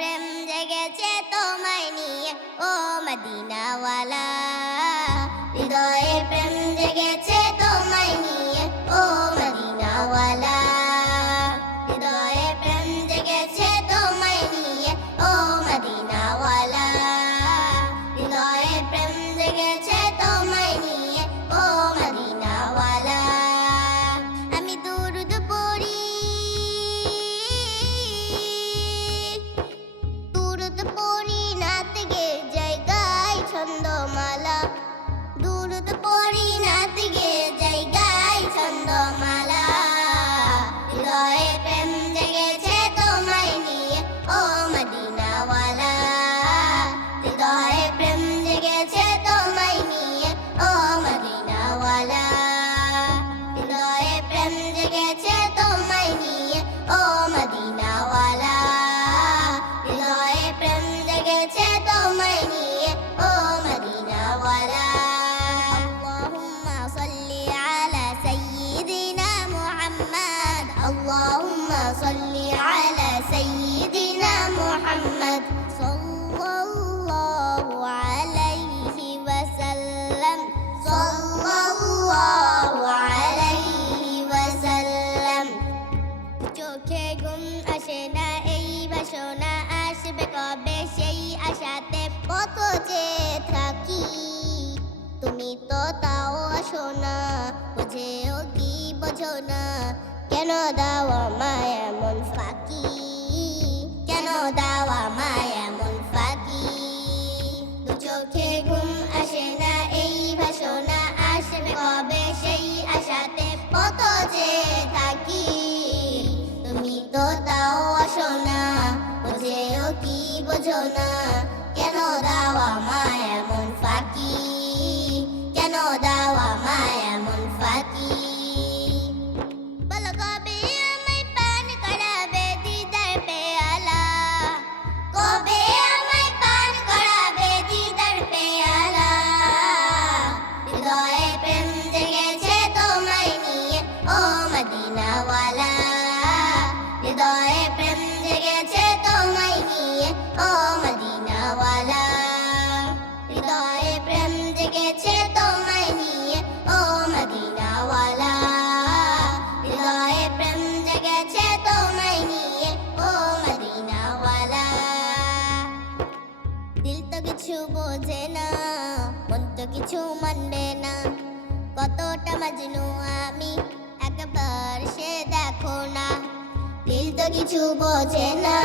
প্রেম জেগেছে তোমায় নিয়ে ও মদিনাওয়ালা, হৃদয়ে প্রেম জেগেছে তোমায় নিয়ে ও মদিনাওয়ালা, হৃদয়ে প্রেম জেগেছে তোমায় নিয়ে ও মদিনাওয়ালা, হৃদয়ে প্রেম জেগেছে তোমায় নিয়ে ও মদিনাওয়ালা। আমি দুরুদ পড়ি, দুরুদ পড়ি নাত গে যাই গাই ছন্দমালা, দুরুদ পড়ি নাত গে যাই গাই ছন্দমালা, হৃদয়ে প্রেম জেগেছে তোমায় নিয়ে ও মদিনাওয়ালা, হৃদয়ে প্রেম জেগেছে তোমায় নিয়ে ও মদিনাওয়ালা, হৃদয়ে প্রেম জেগেছে তোমায় নিয়ে ও মদিনাওয়ালা, হৃদয়ে প্রেম জেগেছে তোমায় নিয়ে ও মদিনাওয়ালা। আল্লাহুম্মা সাল্লি আলা সাইয়্যিদিনা মুহাম্মদ, আল্লাহুম্মা সাল্লি আলা সাইয়্যিদিনা মুহাম্মদ সাল্লাল্লাহু আলাইহি ওয়াসাল্লাম, সাল্লাল্লাহু আলাইহি ওয়াসাল্লাম। চোখে ঘুম আসে না এই বাসনা আসবে কবে সেই আশাতে কত যে থাকি, তুমি তো তাও আসো না, বুঝেও কি বোঝো না, কেন দাও আমায় এমন ফাঁকি, কেন দাও আমায় এমন ফাঁকি। দু চোখে ঘুম আসে না এই বাসনা আসবে কবে সেই আশাতে কত যে থাকি, তুমি তো তাও আসো না, বুঝেও কি বোঝো না, কেন দাও আমায় এমন ফাঁকি, কেন দাও আমায় এমন ফাঁকি। বলো কবে আমায় পান করাবে দিদার পেয়ালা, কবে আমায় পান করাবে দিদার পেয়ালা, হৃদয়ে প্রেম জেগেছে তোমায় নিয়ে ও মদিনাওয়ালা, হৃদয়ে প্রেম জেগেছে তোমায় নিয়ে ও মদিনাওয়ালা, হৃদয়ে প্রেম জেগেছে তোমায় নিয়ে ও মদিনাওয়ালা, হৃদয়ে প্রেম জেগেছে তোমায় নিয়ে ও মদিনাওয়ালা। দিল তো কিছু বোঝে না, মন তো কিছু মানবে না, কতটা মজনু আমি একবার সে দেখো না, দিল তো কিছু বোঝে না,